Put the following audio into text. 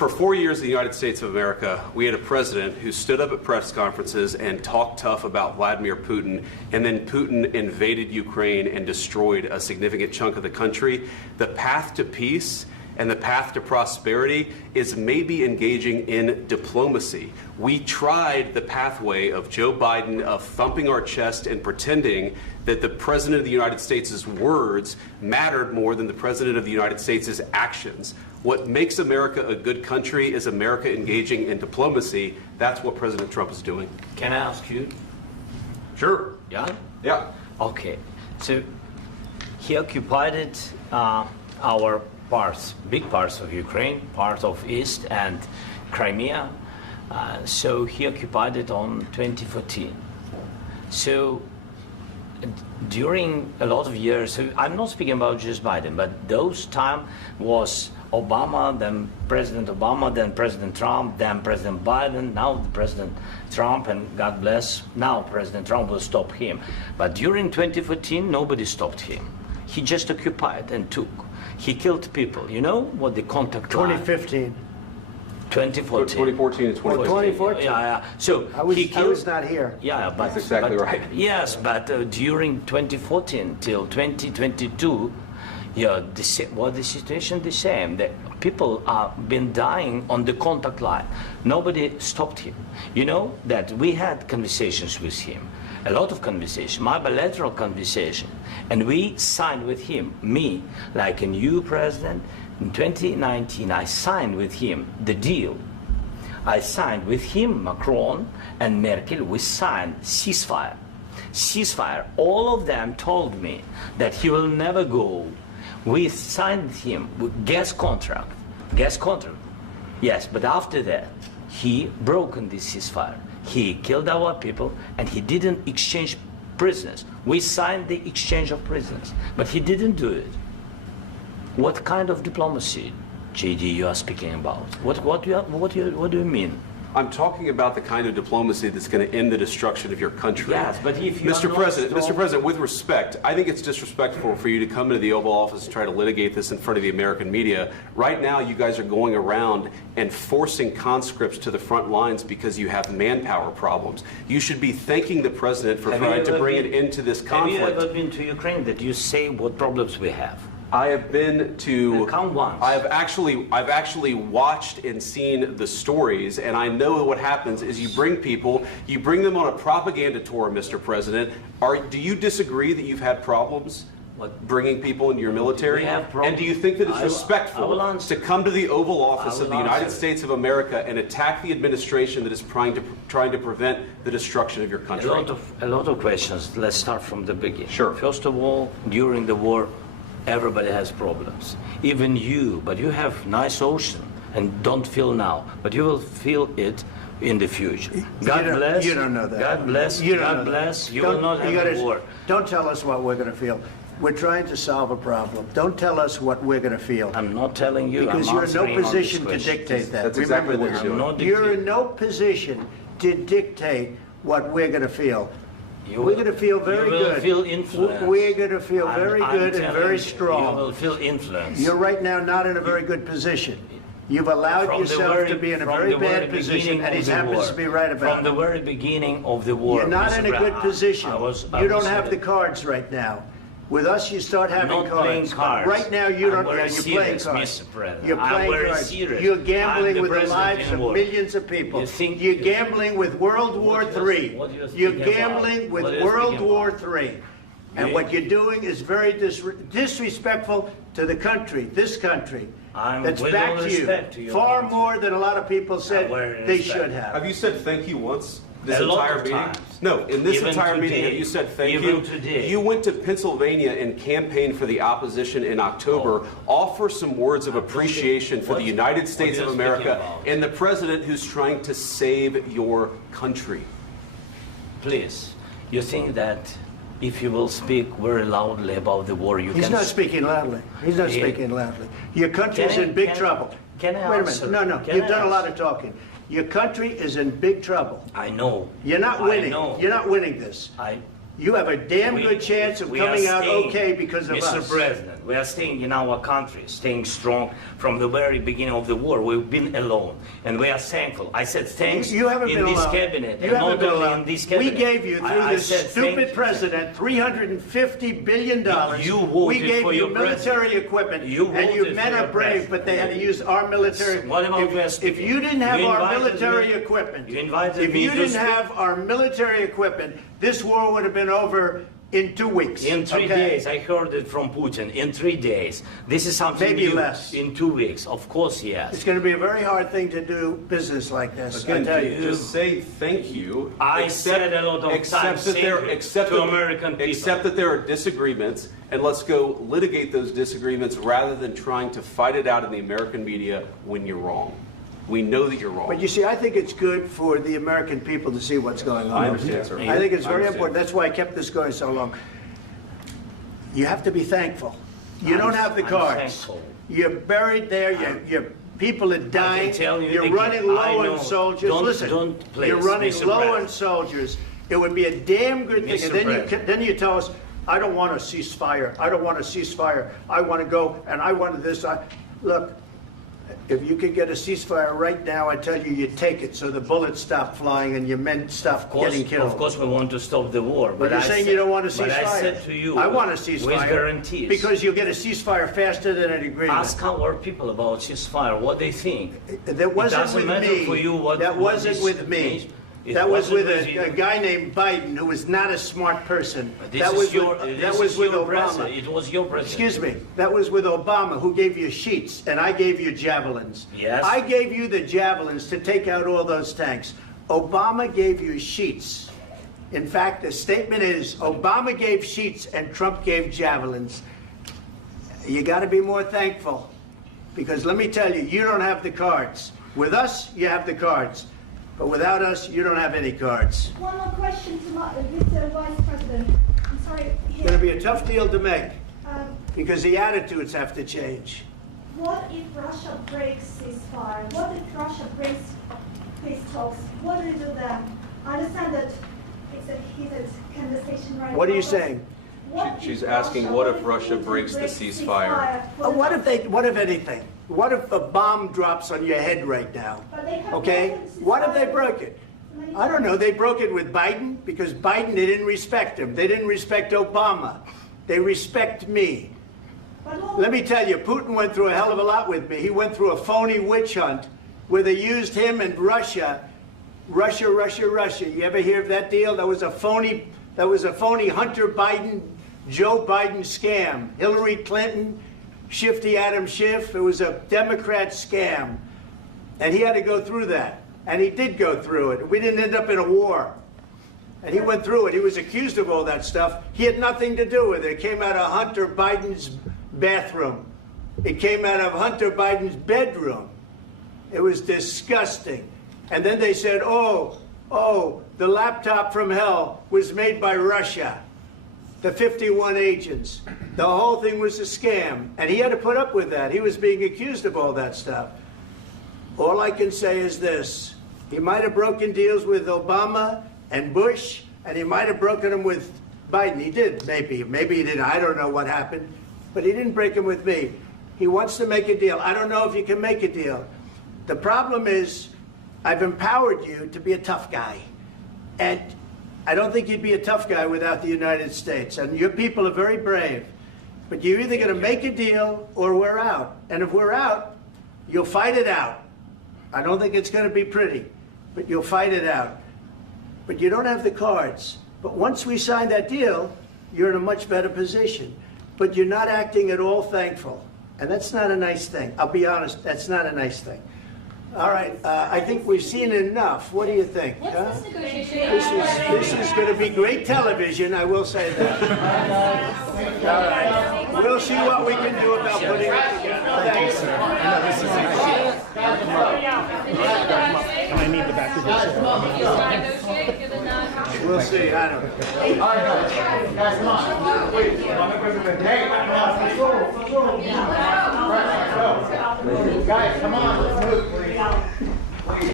For 4 years in the United States of America, we had a president who stood up at press conferences and talked tough about Vladimir Putin, and then Putin invaded Ukraine and destroyed a significant chunk of the country. The path to peace and the path to prosperity is maybe engaging in diplomacy. We tried the pathway of Joe Biden of thumping our chest and pretending that the President of the United States' words mattered more than the President of the United States' actions. What makes America a good country is America engaging in diplomacy. That's what President Trump is doing. Can I ask you? Sure. Yeah? Yeah. Okay. So he occupied our parts, big parts of Ukraine, part of East and Crimea. So he occupied it on 2014. So during a lot of years, so I'm not speaking about just Biden, but those time was Obama, then President Obama, then President Trump, then President Biden, now the President Trump, and God bless, now President Trump will stop him. But during 2014, nobody stopped him. He just occupied and took. He killed people. You know what the contact line? 2015. 2014 2014. and 2014. 2014. Yeah. So I was, he killed, I was not here. Yeah, but That's exactly right. Yes, but during 2014 till 2022, yeah, the situation the same. The people have been dying on the contact line. Nobody stopped him. You know that we had conversations with him, a lot of conversation, my bilateral conversation, and we signed with him, me, like a new president. In 2019, I signed with him the deal. I signed with him, Macron and Merkel, we signed ceasefire. Ceasefire. All of them told me that he will never go. We signed with him with gas contract. Gas contract. Yes, but after that, he broken this ceasefire. He killed our people and he didn't exchange prisoners. We signed the exchange of prisoners, but he didn't do it. What kind of diplomacy, JD, you are speaking about? What do you mean? I'm talking about the kind of diplomacy that's going to end the destruction of your country. Yes, but if you Mr. President, with respect, I think it's disrespectful for you to come into the Oval Office and try to litigate this in front of the American media. Right now, you guys are going around and forcing conscripts to the front lines because you have manpower problems. You should be thanking the President for trying to bring an end to this conflict. Have you ever been to Ukraine that you say what problems we have? I have been to. Count once. I've actually watched and seen the stories, and I know what happens is you bring them on a propaganda tour, Mr. President. Do you disagree that you've had problems bringing people into your military? And do you think that it's respectful to come to the Oval Office of the United States of America and attack the administration that is trying to prevent the destruction of your country? A lot of questions. Let's start from the beginning. Sure. First of all, during the war, everybody has problems, even you, but you have nice ocean and don't feel now, but you will feel it in the future. God bless. You don't know that. God bless. You don't God know bless. that. You will not have a war. Don't tell us what we're going to feel. We're trying to solve a problem. Don't tell us what we're going to feel. I'm not telling you. Because you're in no position to dictate that. That's Remember exactly this. what you're doing. You're in no position to dictate what we're going to feel. We're going to feel very good. You will feel influence. We're going to feel very good and very strong. You will feel influence. You're right now not in a very good position. You've allowed yourself to be in a very bad position, and he happens to be right about it. From the very beginning of the war. You're not in a good position. You don't have the cards cards right now. With us, you start having I'm not playing cards. Right now, you don't. You're playing cards. Mr. President. You're playing cards. Serious. You're gambling with the president lives in of war. millions of people. You're gambling with World War III. You're gambling with World War III. And what you're doing is very disrespectful to the country, this country. That's back to you. Far more than a lot of people said they should have. Have you said thank you once? This A lot entire of meeting? times. No, in this Even entire meeting, today. have you said thank Even you? today. You went to Pennsylvania and campaigned for the opposition in October. Offer some words of appreciation for the United States of America and the president who's trying to save your country. Please, you think that if you will speak very loudly about the war, you can... He's not speaking loudly. He's not speaking loudly. Your country is in big trouble. Can I Wait a answer? minute. No, you've done a lot of talking. Your country is in big trouble. I know. You're not winning. I know. You're not winning this. you have a damn good chance of coming out okay because of us. Mr. President, we are staying in our country, staying strong from the very beginning of the war. We've been alone, and we are thankful. I said thanks you haven't in been this alone. cabinet, You and haven't not been only alone. in this cabinet. We gave you, through I this said stupid president, $350 billion. You voted we gave for you your military equipment, You and you voted men for are your brave, president. but they had to use our military. What about If you didn't have You our invited military me- equipment, you invited if me you to didn't speak- have our military equipment, this war would have been over in 2 weeks. In 3 days, I heard it from Putin. In 3 days, this is something Maybe new. less. In 2 weeks, of course, yes. It's going to be a very hard thing to do business like this. I Again, tell you. just say thank you. I said a lot of times that there, thank you accept to that- American people. Accept that there are disagreements, and let's go litigate those disagreements rather than trying to fight it out in the American media when you're wrong. We know that you're wrong. But you see, I think it's good for the American people to see what's going on. I understand, sir. I think it's very understand. important. That's why I kept this going so long. You have to be thankful. You don't have the I'm cards. thankful. You're buried there. Your people are dying. tell you You're again, running I low know. on soldiers. Don't- Listen, don't please, you're running Mr. low President. on soldiers. It would be a damn good thing. Mr. And then President. then you tell us, I don't want a ceasefire. I don't want a ceasefire. I want to go and I want this. Look, if you could get a ceasefire right now, I tell you, you'd take it so the bullets stop flying and your men stop getting killed. Of course, we want to stop the war. But you're saying you don't want a ceasefire. But I said to you, I want a ceasefire. with guarantees. Because you'll get a ceasefire faster than an agreement. Ask our people about ceasefire, what they think. That wasn't doesn't with matter me. for you what- That what wasn't this with me. means. It That was wasn't with with you. a guy named Biden who was not a smart person. This That is was your, with, this that was is with your Obama. president. It was your president. Excuse me. That was with Obama, who gave you sheets, and I gave you javelins. Yes. I gave you the javelins to take out all those tanks. Obama gave you sheets. In fact, the statement is Obama gave sheets and Trump gave javelins. You got to be more thankful, because let me tell you, you don't have the cards. With us, you have the cards. But without us, you don't have any cards. One more question to Mr. Vice President. I'm sorry. It's going to be a tough deal to make, Um, because the attitudes have to change. what if Russia breaks ceasefire? What if Russia breaks peace talks? What do you do then? I understand that it's a heated conversation right now. What are you but saying? what if She's asking, what if Russia Putin breaks the ceasefire? What if anything? What if a bomb drops on your head right now? But they have Okay? broken the What if they ceasefire broke it? many I don't know. times. They broke it with Biden because Biden, they didn't respect him. They didn't respect Obama. They respect me. But all- Let me tell you, Putin went through a hell of a lot with me. He went through a phony witch hunt where they used him and Russia. Russia. You ever hear of that deal? That was a phony Hunter Biden, Joe Biden scam. Hillary Clinton, Shifty Adam Schiff. It was a Democrat scam. And he had to go through that. And he did go through it. We didn't end up in a war. And he went through it. He was accused of all that stuff. He had nothing to do with it. It came out of Hunter Biden's bathroom. It came out of Hunter Biden's bedroom. It was disgusting. And then they said, oh, the laptop from hell was made by Russia. The 51 agents. The whole thing was a scam. And he had to put up with that. He was being accused of all that stuff. All I can say is this. He might have broken deals with Obama and Bush, and he might have broken them with Biden. He did, maybe. Maybe he didn't. I don't know what happened. But he didn't break them with me. He wants to make a deal. I don't know if you can make a deal. The problem is, I've empowered you to be a tough guy. And I don't think you'd be a tough guy without the United States. And your people are very brave. But you're either going to make a deal or we're out. And if we're out, you'll fight it out. I don't think it's going to be pretty, but you'll fight it out. But you don't have the cards. But once we sign that deal, you're in a much better position. But you're not acting at all thankful. And that's not a nice thing. I'll be honest, that's not a nice thing. All right, I think we've seen enough. What do you think? What's huh? this negotiation? This is going to be great television, I will say that. All right. We'll see what we can do about putting it together. Thanks. I need the back of this. We'll see. I don't know. Guys, come on, let's move, please.